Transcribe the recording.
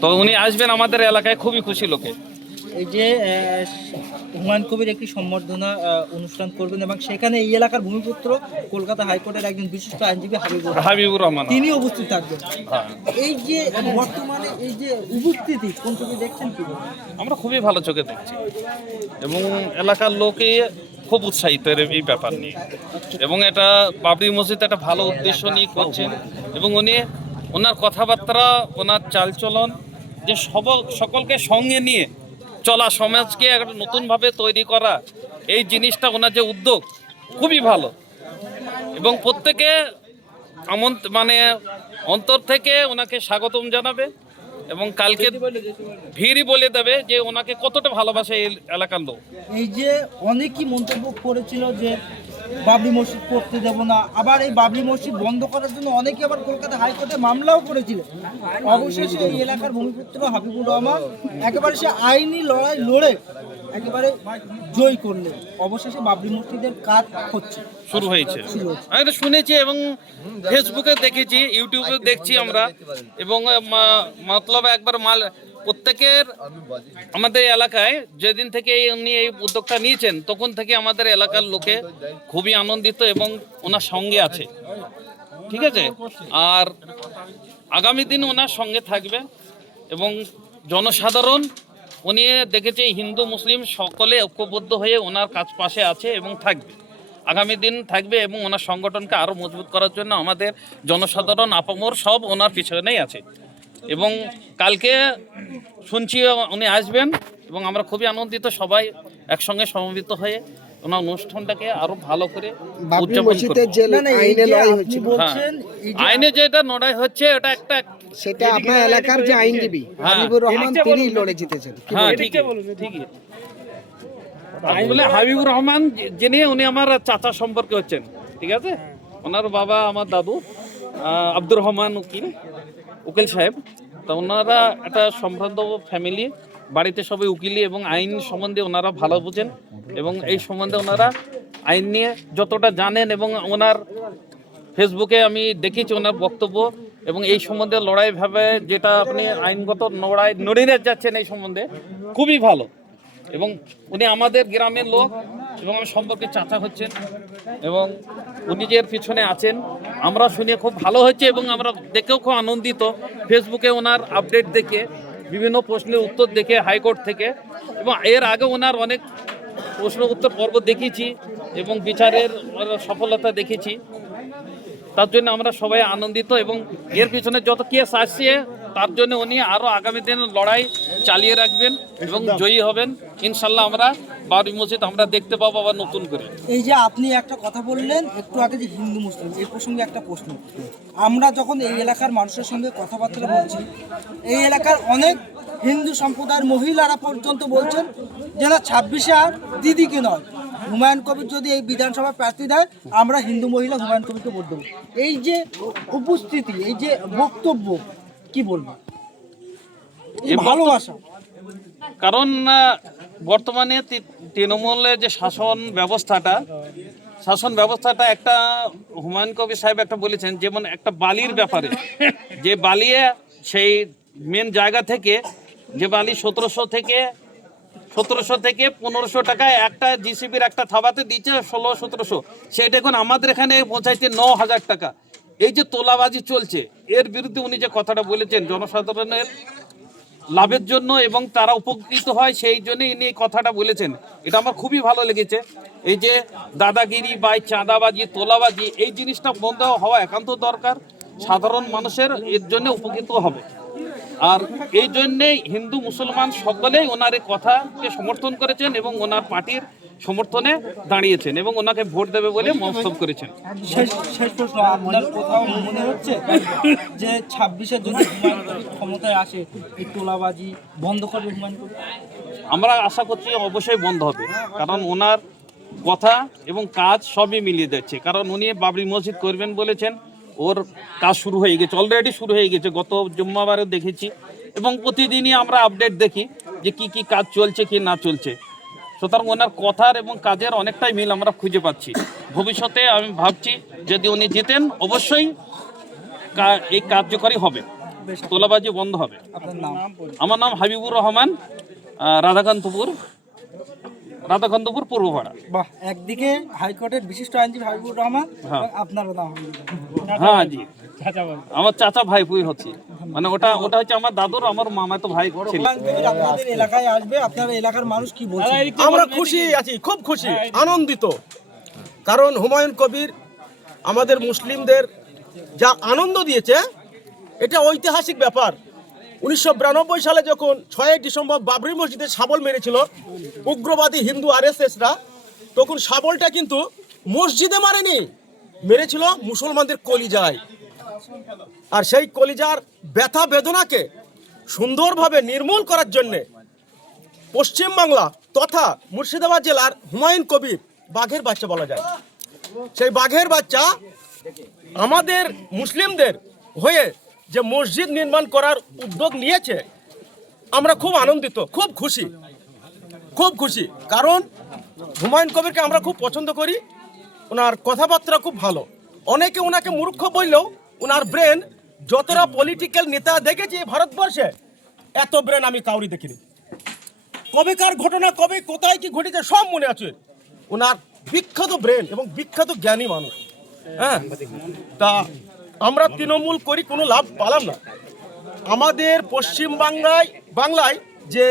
তো উনি আসবেন আমাদের এলাকায়, খুবই খুশি লোকে। এই যে হুমায়ুন কবির একটি সম্বর্ধনা অনুষ্ঠান করবেন এবং সেখানে এই এলাকার ভূমিপুত্র কলকাতা হাইকোর্টের একজন বিশিষ্ট আইনজীবী হাবিবুর রহমান তিনি উপস্থিত থাকবেন। হ্যাঁ। এই যে বর্তমানে এই যে উপস্থিতি কোন চোখে দেখছেন কি? আমরা খুবই ভালো চোখে দেখছি এবং এলাকার লোকে খুব উৎসাহিত এই ব্যাপার নিয়ে, এবং এটা বাবরি মসজিদ একটা ভালো উদ্দেশ্য নিয়ে করছেন। এবং উনি ওনার কথাবার্তা, ওনার চালচলন, যে সকলকে সঙ্গে নিয়ে চলা, সমাজকে একটা নতুনভাবে তৈরি করা, এই জিনিসটা ওনার যে উদ্যোগ খুবই ভালো। এবং প্রত্যেকে মানে অন্তর থেকে ওনাকে স্বাগতম জানাবে এবং কালকে ভিড়ই বলে দেবে যে ওনাকে কতটা ভালোবাসে এই এলাকার লোক। এই যে অনেকেই মন্তব্য করেছিল যে বাবরি মসজিদ করতে দেব না, আবার এই বাবরি মসজিদ বন্ধ করার জন্য অনেকে আবার কলকাতা হাইকোর্টে মামলাও করেছিলেন। অবশেষে এই এলাকার ভূমিপুত্র হাবিবুর রহমান একেবারে সে আইনি লড়াই লড়ে একেবারে জয় করলেন। অবশেষে বাবরি মসজিদের কাজ হচ্ছে, শুরু হয়েছে। আমি তো শুনেছি এবং ফেসবুকে দেখেছি, ইউটিউবে দেখছি আমরা। এবং মতলব একবার প্রত্যেকের আমাদের এলাকায় যেদিন থেকে উনি এই উদ্যোগটা নিয়েছেন তখন থেকে আমাদের এলাকার লোকে খুবই আনন্দিত এবং ওনার সঙ্গে আছে। ঠিক আছে, আর আগামী দিন ওনার সঙ্গে থাকবে এবং জনসাধারণ, উনি দেখেছে হিন্দু মুসলিম সকলে ঐক্যবদ্ধ হয়ে ওনার পাশে আছে এবং থাকবে, আগামী দিন থাকবে। এবং ওনার সংগঠনকে আরও মজবুত করার জন্য আমাদের জনসাধারণ আপামর সব ওনার পিছনেই আছে। এবং কালকে শুনছি উনি আসবেন এবং আমরা খুবই আনন্দিত, সবাই একসঙ্গে সমবেত হয়ে ওনার অনুষ্ঠানটাকে আরো ভালো করে উদযাপন করব। আইনে যেটা লড়াই হচ্ছে ওটা একটা, সেটা আপনার এলাকার যে আইনজীবী হাবিবুর রহমান তিনি লড়ে জিতেছেন। হ্যাঁ ঠিকই। বলে হাবিবুর রহমান যিনি, উনি আমার চাচা সম্পর্কে হচ্ছেন। ঠিক আছে, ওনার বাবা আমার দাদু আব্দুর রহমান উকিল সাহেব। তো ওনারা একটা সম্ভ্রান্ত ফ্যামিলি, বাড়িতে সবাই উকিলি এবং আইন সম্বন্ধে ওনারা ভালো বুঝেন এবং এই সম্বন্ধে ওনারা আইন নিয়ে যতটা জানেন। এবং ওনার ফেসবুকে আমি দেখেছি ওনার বক্তব্য এবং এই সম্বন্ধে লড়াই ভাবে যেটা আপনি আইনগত লড়াই নড়িয়ে যাচ্ছেন এই সম্বন্ধে খুবই ভালো। এবং উনি আমাদের গ্রামের লোক এবং আমার সম্পর্কে চাচা হচ্ছেন এবং উনি যে এর পিছনে আছেন আমরা শুনে খুব ভালো হচ্ছে এবং আমরা দেখেও খুব আনন্দিত। ফেসবুকে ওনার আপডেট দেখে, বিভিন্ন প্রশ্নের উত্তর দেখে হাইকোর্ট থেকে, এবং এর আগে ওনার অনেক প্রশ্ন উত্তর পর্ব দেখেছি এবং বিচারের সফলতা দেখেছি। তার জন্য আমরা সবাই আনন্দিত এবং এর পিছনে যত কেস আসছে তার জন্য উনি আরও আগামী দিন লড়াই চালিয়ে রাখবেন এবং জয়ী হবেন ইনশাল্লাহ। আমরা বাবরি মসজিদ আমরা দেখতে পাবো আবার নতুন করে। এই যে আপনি একটা কথা বললেন একটু আগে যে হিন্দু মুসলিম, এই প্রসঙ্গে একটা প্রশ্ন। আমরা যখন এই এলাকার মানুষের সঙ্গে কথাবার্তা বলছি, এই এলাকার অনেক হিন্দু সম্প্রদায়ের মহিলারা পর্যন্ত বলছেন যে না, 26-এ আর দিদিকে নয়, হুমায়ুন কবির যদি এই বিধানসভা প্রার্থী দেয় আমরা হিন্দু মহিলা হুমায়ুন কবিরকে ভোট দেবো। এই যে উপস্থিতি, এই যে বক্তব্য, কি বলবো, ভালোবাসা। কারণ বর্তমানে তৃণমূলের যে শাসন ব্যবস্থাটা একটা, হুমায়ুন কবির সাহেব একটা বলেছেন যেমন একটা বালির ব্যাপারে, যে বালিয়ে সেই মেন জায়গা থেকে যে বালি 1700 থেকে 1500 টাকায় একটা জিসিবির একটা থাবাতে দিচ্ছে 1600-1700, সেটা এখন আমাদের এখানে পৌঁছাইছে 9000 টাকা। এই যে তোলাবাজি চলছে এর বিরুদ্ধে উনি যে কথাটা বলেছেন জনসাধারণের লাভের জন্য এবং তারা উপকৃত হয়, সেই জন্য ইনি এই কথাটা বলেছেন। এটা আমার খুবই ভালো লেগেছে। এই যে দাদাগিরি বা চাঁদাবাজি, তোলাবাজি, এই জিনিসটা বন্ধ হওয়া একান্ত দরকার, সাধারণ মানুষের এর জন্য উপকৃত হবে। আর এই জন্যেই হিন্দু মুসলমান সকলেই ওনার এই কথাকে সমর্থন করেছেন এবং ওনার পার্টির সমর্থনে দাঁড়িয়েছেন এবং ওনাকে ভোট দেবে বলে মন্তব্য করেছেন। শেষ প্রশ্ন, আপনার কোথাও মনে হচ্ছে যে 26-এ যদি ক্ষমতায় আসে এই তোলাবাজি বন্ধ করবে হুমায়ুন কবির? আমরা আশা করছি অবশ্যই বন্ধ হবে, কারণ ওনার কথা এবং কাজ সবই মিলিয়ে যাচ্ছে। কারণ উনি বাবরি মসজিদ করবেন বলেছেন, ওর কাজ শুরু হয়ে গেছে, অলরেডি শুরু হয়ে গেছে, গত জুম্মাবারেও দেখেছি এবং প্রতিদিনই আমরা আপডেট দেখি যে কি কি কাজ চলছে কি না চলছে। সুতরাং ওনার কথার এবং কাজের অনেকটাই মিল আমরা খুঁজে পাচ্ছি। ভবিষ্যতে আমি ভাবছি যদি উনি জিতেন অবশ্যই এই কার্যকরী হবে। তোলাবাজি বন্ধ হবে। আপনার নাম? আমার নাম হাবিবুর রহমান, রাধাকান্তপুর পূর্বপাড়া। বাহ, একদিকে হাইকোর্টের বিশিষ্ট আইনজীবী হাবিবুর রহমান, হ্যাঁ। এবং আপনারও নাম হাবিবুর রহমান। হ্যাঁ জি, আমার চাচা ভাইপুই হচ্ছে, মানে ওটা হচ্ছে আমার দাদুর, আমার মামা তো ভাই ছিল। হুমায়ুন কবির আপনাদের এলাকায় আসবে, আপনার এলাকার মানুষ কি বলছে? আমরা খুশি আছি, খুব খুশি, আনন্দিত। কারণ হুমায়ুন কবির আমাদের মুসলিমদের যা আনন্দ দিয়েছে, এটা ঐতিহাসিক ব্যাপার। 1992 সালে যখন 6 ডিসেম্বর বাবরি মসজিদে শাবল মেরেছিল উগ্রবাদী হিন্দু আরএসএসরা, তখন শাবলটা কিন্তু মসজিদে মারেনি, মেরেছিল মুসলমানদের কলিজায়। আর সেই কলিজার ব্যথা বেদনাকে সুন্দরভাবে নির্মূল করার জন্যে পশ্চিমবাংলা তথা মুর্শিদাবাদ জেলার হুমায়ুন কবির বাঘের বাচ্চা বলা যায়, সেই বাঘের বাচ্চা আমাদের মুসলিমদের হয়ে যে মসজিদ নির্মাণ করার উদ্যোগ নিয়েছে, আমরা খুব আনন্দিত, খুব খুশি, খুব খুশি। কারণ হুমায়ুন কবিরকে আমরা খুব পছন্দ করি, ওনার কথাবার্তা খুব ভালো। অনেকে ওনাকে মূর্খ বললেও ওনার ব্রেন, যতটা পলিটিক্যাল নেতা দেখেছি ভারতবর্ষে, এত ব্রেন আমি কাউরি দেখিনি। কবেকার ঘটনা, কবে কোথায় কি ঘটেছে সব মনে আছে। ওনার বিখ্যাত ব্রেন এবং বিখ্যাত জ্ঞানী মানুষ। হ্যাঁ, তা আমরা তৃণমূল করি কোনো লাভ পালাম না। আমাদের পশ্চিম বাংলায় যে